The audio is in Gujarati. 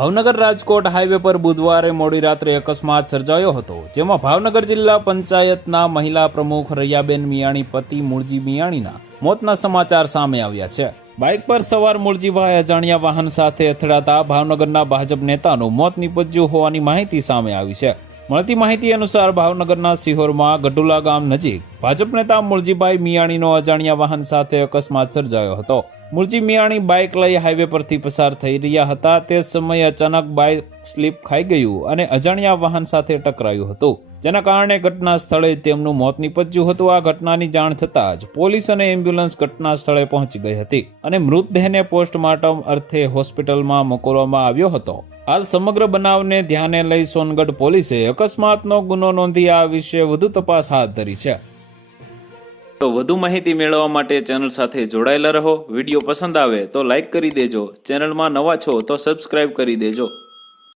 ભાવનગર રાજકોટ હાઈવે પર બુધવારે મોડી રાત્રે અકસ્માત સર્જાયો હતો, જેમાં ભાવનગર જિલ્લા પંચાયતના મહિલા પ્રમુખ રૈયાબેન મિયાણી પતિ મૂળજી મિયાણીના મોતના સમાચાર સામે આવ્યા છે। બાઇક પર સવાર મૂળજીભાઈ અજાણ્યા વાહન સાથે અથડાતા ભાવનગરના ભાજપ નેતાનું મોત નીપજ્યું હોવાની માહિતી સામે આવી છે। મળતી માહિતી અનુસાર ભાવનગરના સિહોરમાં ગઢુલા ગામ નજીક ભાજપ નેતા મૂળજીભાઈ મિયાણીનો અજાણ્યા વાહન સાથે અકસ્માત સર્જાયો હતો। મૂળજી મિયાણી બાઇક લઈ હાઈવે પરથી પસાર થઈ રહ્યા હતા। તે સમયે અચાનક બાઇક સ્લીપ ખાઈ ગયું અને અજાણ્યા વાહન સાથે ટકરાયું હતું, જેના કારણે ઘટના સ્થળે તેમનું મોત નીપજ્યું હતું। આ ઘટનાની જાણ થતાં જ પોલીસ અને એમ્બ્યુલન્સ ઘટના સ્થળે પહોંચી ગઈ હતી અને મૃતદેહને પોસ્ટમોર્ટમ અર્થે હોસ્પિટલમાં મોકલવામાં આવ્યો હતો। હાલ સમગ્ર બનાવને ધ્યાને લઈ સોનગઢ પોલીસે અકસ્માતનો ગુનો નોંધી આ વિશે વધુ તપાસ હાથ ધરી છે। તો વધુ માહિતી મેળવવા માટે ચેનલ સાથે જોડાયેલા રહો। વિડીયો પસંદ આવે તો લાઈક કરી દેજો, ચેનલમાં નવા છો તો સબસ્ક્રાઇબ કરી દેજો।